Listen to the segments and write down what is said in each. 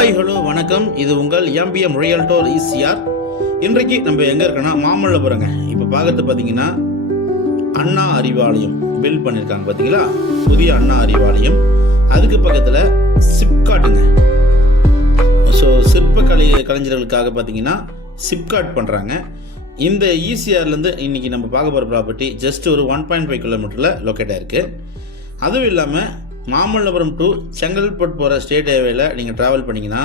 Hi hello வணக்கம். இது உங்கள் எம்பிஎம் ரியல்டோர் ஈசிஆர். இன்றைக்கு நம்ம எங்கே இருக்கோன்னா மாமல்லபுரங்க. இப்போ பார்க்கறது பார்த்தீங்கன்னா அண்ணா அறிவாலயம் பில்ட் பண்ணியிருக்காங்க பார்த்தீங்களா, புதிய அண்ணா அறிவாலயம். அதுக்கு பக்கத்தில் சிப்காட்டுங்க. ஸோ சிற்ப கலைஞர்களுக்காக பார்த்தீங்கன்னா சிப்காட் பண்ணுறாங்க. இந்த ஈசிஆர்லேருந்து இன்றைக்கி நம்ம பார்க்க போகிற ப்ராப்பர்ட்டி ஜஸ்ட் ஒரு 1.5 கிலோமீட்டரில் லொக்கேட் ஆகிருக்கு. அதுவும் இல்லாமல் மாமல்லபுரம் டு செங்கல்பட்டு போகிற ஸ்டேட் ஹைவேல நீங்கள் ட்ராவல் பண்ணிங்கன்னா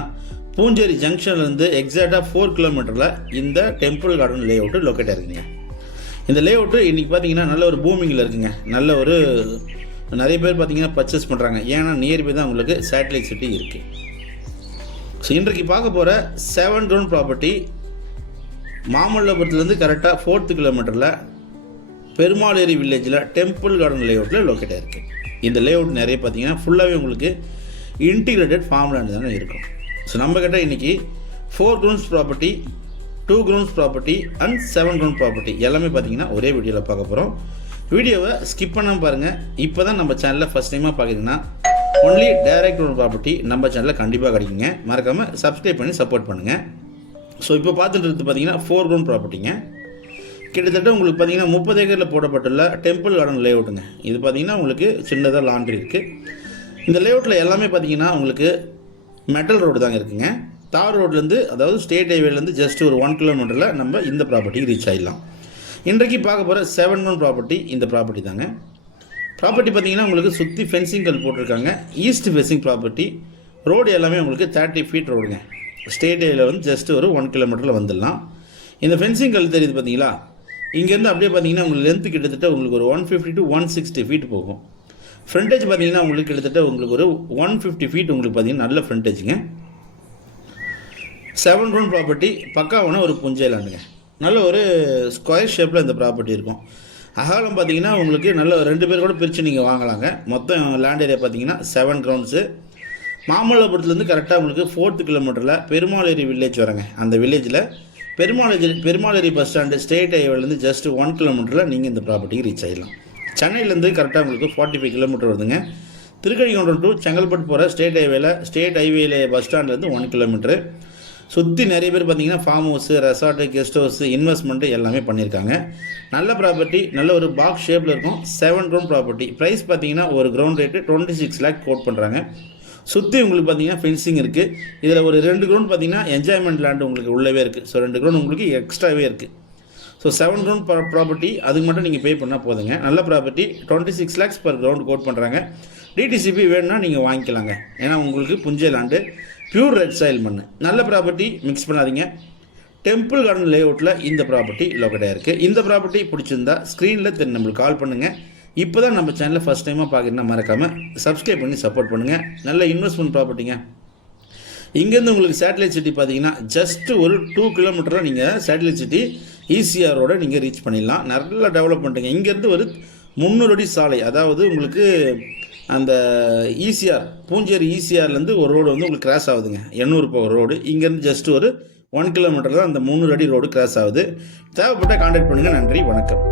பூஞ்சேரி ஜங்ஷன்லேருந்து எக்ஸாக்டாக 4 கிலோமீட்டரில் இந்த டெம்பிள் கார்டன் லே அவுட்டு லொக்கேட் ஆகிருக்குங்க. இந்த லே அவுட்டு இன்றைக்கி பார்த்தீங்கன்னா நல்ல ஒரு பூமிங்கில் இருக்குங்க. நல்ல ஒரு நிறைய பேர் பார்த்தீங்கன்னா பர்ச்சேஸ் பண்ணுறாங்க. ஏன்னா நியர்பை தான் உங்களுக்கு சேட்டலைட் சிட்டி இருக்குது. ஸோ இன்றைக்கு பார்க்க போகிற 7 கிரவுண்ட் ப்ராப்பர்ட்டி மாமல்லபுரத்துலேருந்து கரெக்டாக 4th கிலோமீட்டரில் பெருமாளேரி வில்லேஜில் டெம்பிள் கார்டன் லே அவுட்டில் லொக்கேட் ஆகிருக்கு. இந்த லே அவுட் நிறைய பார்த்தீங்கன்னா ஃபுல்லாகவே உங்களுக்கு இன்டிகிரேட்டட் ஃபார்ம் லேண்ட் தானே இருக்கும். ஸோ நம்மக்கிட்ட இன்றைக்கி 4 grounds property, 2 grounds property and 7 ground property எல்லாமே பார்த்தீங்கன்னா ஒரே வீடியோவில் பார்க்க போகிறோம். வீடியோவை ஸ்கிப் பண்ணாமல் பாருங்கள். இப்போ தான் நம்ம சேனலில் ஃபஸ்ட் டைமாக பார்க்குறீங்கன்னா ஒன்லி டைரக்ட் கிரவுண்ட் ப்ராப்பர்ட்டி நம்ம சேனலில் கண்டிப்பாக கிடைக்குங்க. மறக்காமல் சப்ஸ்கிரைப் பண்ணி சப்போர்ட் பண்ணுங்கள். ஸோ இப்போ பார்த்துட்டு இருக்குது பார்த்தீங்கன்னா 4 கிரவுண்ட் ப்ராப்பர்ட்டிங்க. கிட்டத்தட்ட உங்களுக்கு பார்த்தீங்கன்னா 30 ஏக்கரில் போடப்பட்டுள்ள டெம்பிள் கார்டன் லே அவுட்டுங்க. இது பார்த்தீங்கன்னா உங்களுக்கு சின்னதாக லாண்ட்ரி இருக்குது. இந்த லே அவுட்டில் எல்லாமே பார்த்தீங்கன்னா உங்களுக்கு மெட்டல் ரோடு தாங்க இருக்குங்க. தார் ரோட்லேருந்து, அதாவது ஸ்டேட் ஹைவேலேருந்து ஜஸ்ட் ஒரு 1 கிலோமீட்டரில் நம்ம இந்த ப்ராப்பர்ட்டிக்கு ரீச் ஆகிடலாம். இன்றைக்கு பார்க்க போகிற 7 கிரவுண்ட் ப்ராப்பர்ட்டி இந்த ப்ராப்பர்ட்டி தாங்க. ப்ராப்பர்ட்டி பார்த்தீங்கன்னா உங்களுக்கு சுற்றி ஃபென்சிங் கல் போட்டிருக்காங்க. East facing property. ரோடு எல்லாமே உங்களுக்கு 30 ஃபீட் ரோடுங்க. ஸ்டேட் ஹைவேல வந்து ஜஸ்ட் ஒரு 1 கிலோமீட்டரில் வந்துடலாம். இந்த ஃபென்சிங் கல் தெரியுது பார்த்தீங்களா, இங்கேருந்து அப்படியே பார்த்தீங்கன்னா உங்களுக்கு லென்த்து கிட்டத்தட்ட உங்களுக்கு ஒரு 150 to 160 ஃபீட் போகும். ஃப்ரண்டேஜ் பார்த்தீங்கன்னா உங்களுக்கு கிட்டத்தட்ட உங்களுக்கு ஒரு 150 ஃபீட் உங்களுக்கு பார்த்தீங்கன்னா நல்ல ஃப்ரண்டேஜுங்க. 7 கிரவுண்ட் ப்ராப்பர்ட்டி பக்காவான ஒரு புஞ்சை லேண்டுங்க. நல்ல ஒரு ஸ்கொயர் ஷேப்பில் இந்த ப்ராப்பர்ட்டி இருக்கும். அகலம் பார்த்தீங்கன்னா உங்களுக்கு நல்ல 2 பேர் கூட பிரித்து நீங்கள் வாங்கலாங்க. மொத்தம் லேண்ட் ஏரியா பார்த்தீங்கன்னா 7 கிரவுண்ட்ஸு. மாமல்லபுரத்துலேருந்து கரெக்டாக உங்களுக்கு 4th கிலோமீட்டரில் பெருமாளேரி வில்லேஜ் வரங்க. அந்த வில்லேஜில் பெருமாளேரி பஸ் ஸ்டாண்டு ஸ்டேட் ஹைவேலேருந்து ஜஸ்ட் 1 கிலோமீட்டரில் நீங்கள் இந்த ப்ராப்பர்ட்டிக்கு ரீச் ஆகிடலாம். சென்னையிலேருந்து கரெக்டாக உங்களுக்கு 45 கிலோமீட்டர் வருதுங்க. திருக்கழிகுன்றம் டு செங்கல்பட்டு போகிற ஸ்டேட் ஹைவேல பஸ் ஸ்டாண்ட்லேருந்து 1 கிலோமீட்டரு. சுற்றி நிறைய பேர் பார்த்தீங்கன்னா form house, resort, guest house, investment எல்லாமே பண்ணியிருக்காங்க. நல்ல ப்ராப்பர்ட்டி, நல்ல ஒரு பாக்ஸ் ஷேப்பில் இருக்கும். 7 கிரவுண்ட் ப்ராப்பர்ட்டி. ப்ரைஸ் பார்த்தீங்கன்னா ஒரு கிரவுண்ட் ரேட்டு 26 lakh கோட் பண்ணுறாங்க. சுற்றி உங்களுக்கு பார்த்தீங்கன்னா ஃபென்சிங் இருக்குது. இதில் ஒரு 2 கிரவுண்ட் பார்த்தீங்கன்னா என்ஜாய்மெண்ட் லேண்டு உங்களுக்கு உள்ளவே இருக்குது. ஸோ 2 கிரவுண்ட் உங்களுக்கு எக்ஸ்ட்ராவே இருக்குது. ஸோ 7 கிரவுண்ட் ப்ராப்பர்ட்டி அதுக்கு மட்டும் நீங்கள் பே பண்ணால் போதுங்க. நல்ல property. 26 lakhs per ground quote பண்ணுறாங்க. டிடிசிபி வேணும்னா நீங்கள் வாங்கிக்கலாங்க. ஏன்னா உங்களுக்கு புஞ்சை லேண்டு, பியூர் ரெட் சாயில் மண். நல்ல ப்ராப்பர்ட்டி, மிக்ஸ் பண்ணாதீங்க. டெம்பிள் கார்டன் லே அவுட்டில் இந்த ப்ராப்பர்ட்டி லொக்கேட் ஆகிருக்கு. இந்த ப்ராப்பர்ட்டி பிடிச்சிருந்தா ஸ்க்ரீனில் நம்மளுக்கு கால் பண்ணுங்கள். இப்போ தான் நம்ம சேனலில் ஃபஸ்ட் டைமாக பார்க்குறீங்கன்னா மறக்காமல் சப்ஸ்கிரைப் பண்ணி சப்போர்ட் பண்ணுங்கள். நல்ல இன்வெஸ்ட்மெண்ட் ப்ராப்பர்ட்டிங்க. இங்கேருந்து உங்களுக்கு சேட்டலைட் சிட்டி பார்த்தீங்கன்னா ஜஸ்ட் ஒரு 2 கிலோமீட்டரில் நீங்கள் சேட்டலைட் சிட்டி ஈசிஆரோட நீங்கள் ரீச் பண்ணிடலாம். நல்ல டெவலப்மெண்ட்டுங்க. இங்கேருந்து ஒரு 300 அடி சாலை, அதாவது உங்களுக்கு அந்த ஈசிஆர் பூஞ்சேரி ஈசிஆர்லேருந்து ஒரு ரோடு வந்து உங்களுக்கு கிராஸ் ஆகுதுங்க. 800 போகிற ரோடு. இங்கேருந்து ஜஸ்ட் ஒரு 1 கிலோமீட்டர் தான் அந்த 300 அடி ரோடு கிராஸ் ஆகுது. தேவைப்பட்ட கான்டாக்ட் பண்ணுங்கள். நன்றி, வணக்கம்.